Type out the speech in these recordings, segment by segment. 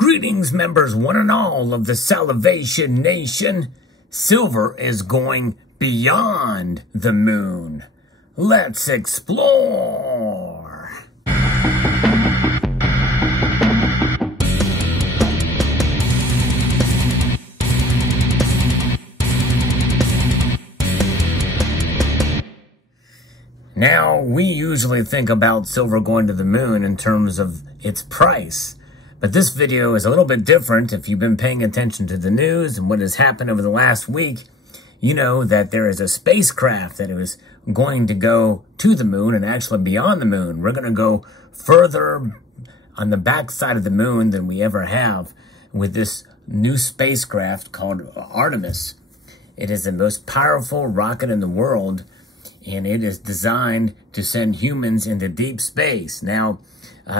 Greetings, members, one and all of the Salivation Nation. Silver is going beyond the moon. Let's explore. Now, we usually think about silver going to the moon in terms of its price. But this video is a little bit different. If you've been paying attention to the news and what has happened over the last week, you know that there is a spacecraft that is going to go to the moon and actually beyond the moon. We're going to go further on the backside of the moon than we ever have with this new spacecraft called Artemis. It is the most powerful rocket in the world, and it is designed to send humans into deep space. Now,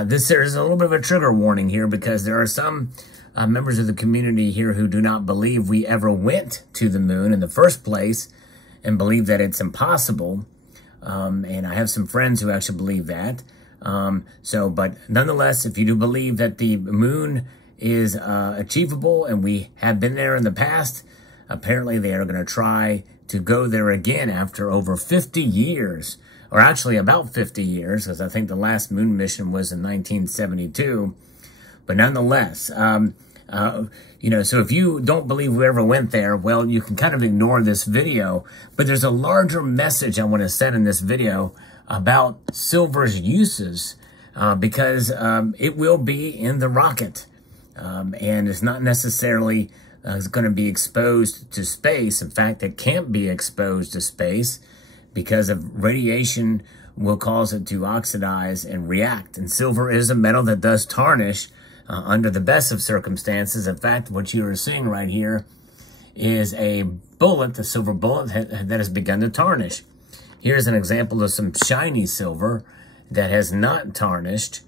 there's a little bit of a trigger warning here because there are some members of the community here who do not believe we ever went to the moon in the first place and believe that it's impossible. And I have some friends who actually believe that. But nonetheless, if you do believe that the moon is achievable and we have been there in the past, apparently they are going to try to go there again after over 50 years. Or actually about 50 years, because I think the last moon mission was in 1972. But nonetheless, so if you don't believe we ever went there, well, you can kind of ignore this video. But there's a larger message I want to send in this video about silver's uses, because it will be in the rocket. And it's not necessarily going to be exposed to space. In fact, it can't be exposed to space, because of radiation will cause it to oxidize and react. And silver is a metal that does tarnish under the best of circumstances. In fact, what you are seeing right here is a bullet, a silver bullet that has begun to tarnish. Here's an example of some shiny silver that has not tarnished.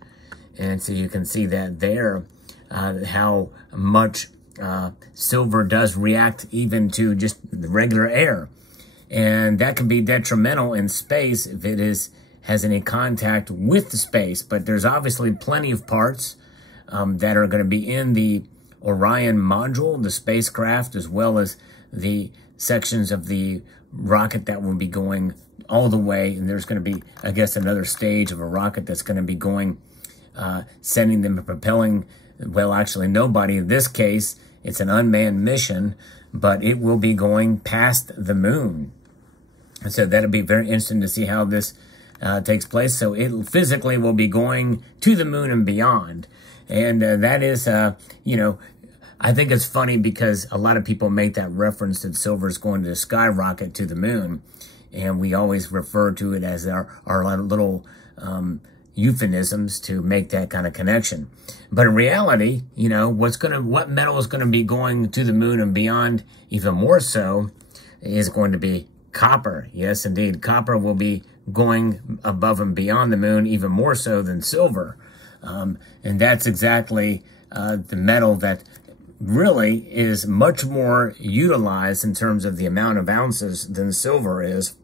And so you can see that there, how much silver does react even to just the regular air. And that can be detrimental in space if it has any contact with the space. But there's obviously plenty of parts that are going to be in the Orion module, the spacecraft, as well as the sections of the rocket that will be going all the way. And there's going to be, I guess, another stage of a rocket that's going to be going, sending them and propelling, well, actually nobody. In this case, it's an unmanned mission, but it will be going past the moon. And so that'll be very interesting to see how this takes place. So it physically will be going to the moon and beyond. And that is, I think it's funny because a lot of people make that reference that silver is going to skyrocket to the moon. And we always refer to it as our little euphemisms to make that kind of connection. But in reality, what metal is going to be going to the moon and beyond even more so is going to be copper. Yes, indeed. Copper will be going above and beyond the moon even more so than silver. And that's exactly the metal that really is much more utilized in terms of the amount of ounces than silver is,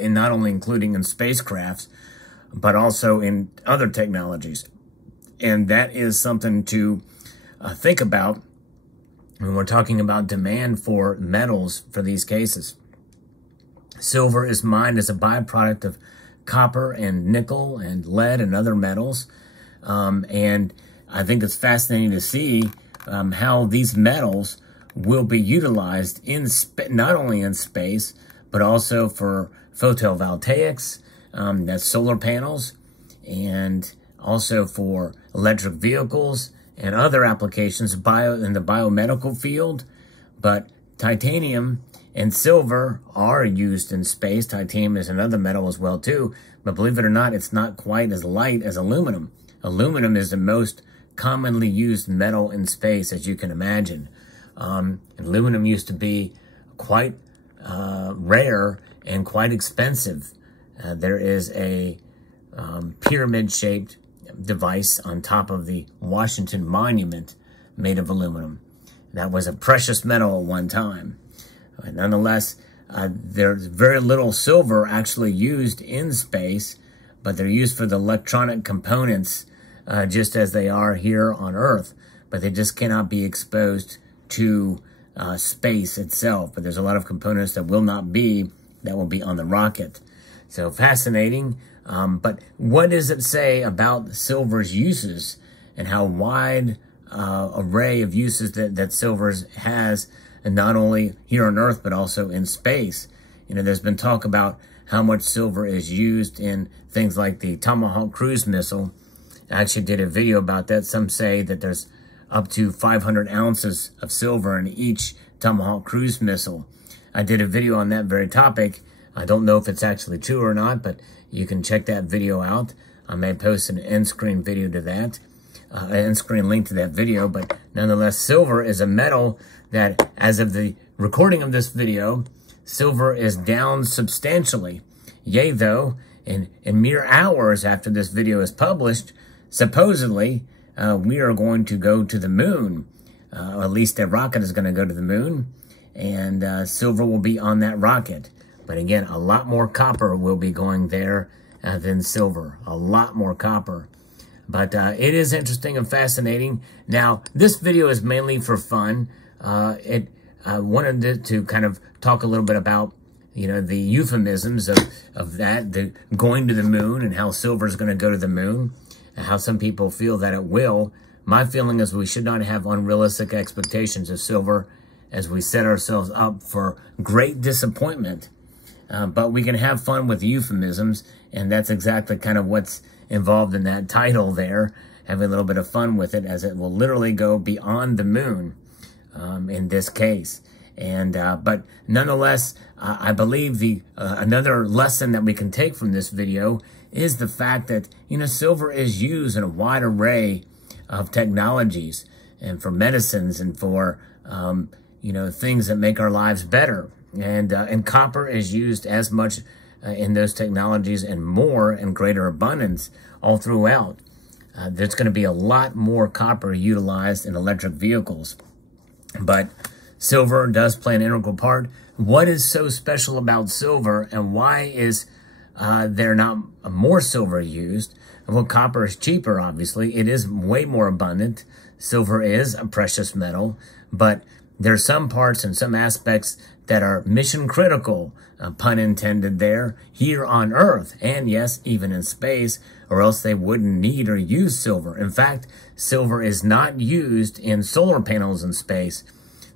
in not only including in spacecrafts, but also in other technologies. And that is something to think about when we're talking about demand for metals for these cases. Silver is mined as a byproduct of copper and nickel and lead and other metals. And I think it's fascinating to see how these metals will be utilized in not only in space, but also for photovoltaics, that's solar panels, and also for electric vehicles and other applications in the biomedical field. But titanium and silver are used in space. Titanium is another metal as well, too. But believe it or not, it's not quite as light as aluminum. Aluminum is the most commonly used metal in space, as you can imagine. Aluminum used to be quite rare and quite expensive. There is a pyramid-shaped device on top of the Washington Monument made of aluminum. That was a precious metal at one time. Nonetheless, there's very little silver actually used in space, but they're used for the electronic components just as they are here on Earth. but they just cannot be exposed to space itself. But there's a lot of components that will be on the rocket. So fascinating. But what does it say about silver's uses and how wide array of uses that silver has, and not only here on Earth, but also in space? You know, there's been talk about how much silver is used in things like the Tomahawk cruise missile. I actually did a video about that. Some say that there's up to 500 ounces of silver in each Tomahawk cruise missile. I did a video on that very topic. I don't know if it's actually true or not, but you can check that video out. I may post an end screen video to that, an end screen link to that video. But nonetheless, silver is a metal that, as of the recording of this video, silver is down substantially. Yea, though, in mere hours after this video is published, supposedly, we are going to go to the moon. At least a rocket is going to go to the moon, and silver will be on that rocket. But again, a lot more copper will be going there than silver. A lot more copper. But it is interesting and fascinating. Now, this video is mainly for fun. I wanted to kind of talk a little bit about, you know, the euphemisms of that, the going to the moon, and how silver is going to go to the moon, and how some people feel that it will. My feeling is we should not have unrealistic expectations of silver as we set ourselves up for great disappointment. But we can have fun with euphemisms, and that's exactly kind of what's involved in that title there, having a little bit of fun with it, as it will literally go beyond the moon in this case. And but nonetheless, I believe another lesson that we can take from this video is the fact that, you know, silver is used in a wide array of technologies, and for medicines, and for you know, things that make our lives better. And copper is used as much in those technologies, and more in greater abundance all throughout. There's going to be a lot more copper utilized in electric vehicles. But silver does play an integral part. What is so special about silver, and why is there not more silver used? Well, copper is cheaper, obviously. It is way more abundant. Silver is a precious metal, but there are some parts and some aspects that are mission critical, pun intended there, here on Earth, and yes, even in space, or else they wouldn't need or use silver. In fact, silver is not used in solar panels in space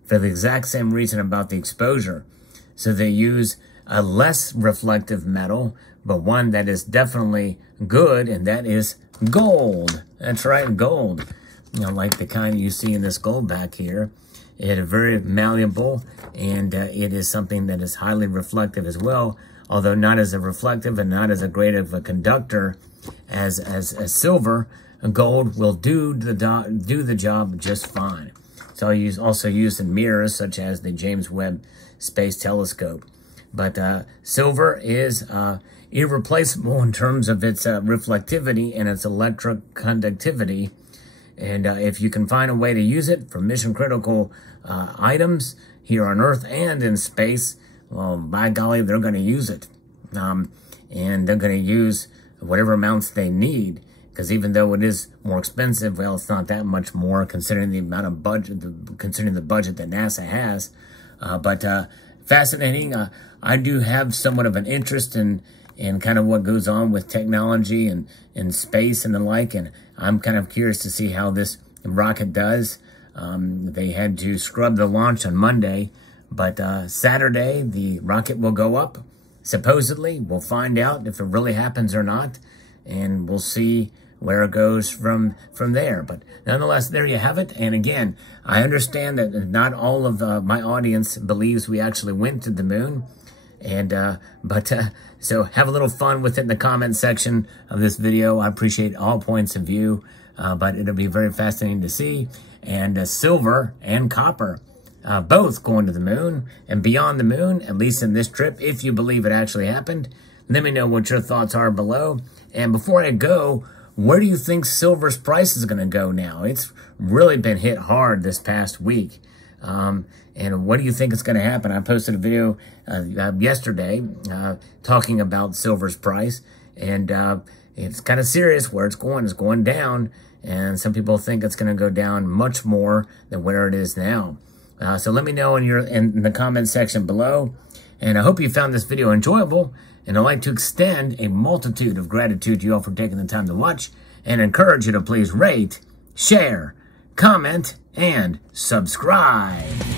for the exact same reason about the exposure. So they use a less reflective metal, but one that is definitely good, and that is gold. That's right, gold. You know, like the kind you see in this gold back here. It is very malleable, and it is something that is highly reflective as well, although not as a reflective and not as a great of a conductor as silver. Gold will do the job just fine. It's also used in mirrors, such as the James Webb Space Telescope. But silver is irreplaceable in terms of its reflectivity and its electric conductivity. And if you can find a way to use it for mission-critical items here on Earth and in space, well, by golly, they're going to use it. And they're going to use whatever amounts they need, because even though it is more expensive, well, it's not that much more considering the amount of budget, considering the budget that NASA has. But fascinating. I do have somewhat of an interest in kind of what goes on with technology and in space and the like, and I'm kind of curious to see how this rocket does. They had to scrub the launch on Monday, but Saturday the rocket will go up, supposedly. We'll find out if it really happens or not, and we'll see where it goes from there. But nonetheless, there you have it. And again, I understand that not all of my audience believes we actually went to the moon. And so have a little fun with it in the comment section of this video. I appreciate all points of view, but it'll be very fascinating to see. And silver and copper, both going to the moon and beyond the moon, at least in this trip, if you believe it actually happened. Let me know what your thoughts are below. And before I go, where do you think silver's price is going to go now? It's really been hit hard this past week. And what do you think is going to happen? I posted a video yesterday talking about silver's price, and it's kind of serious where it's going. It's going down, and some people think it's going to go down much more than where it is now. So let me know in the comment section below, and I hope you found this video enjoyable, and I'd like to extend a multitude of gratitude to you all for taking the time to watch, and encourage you to please rate, share, comment, and subscribe.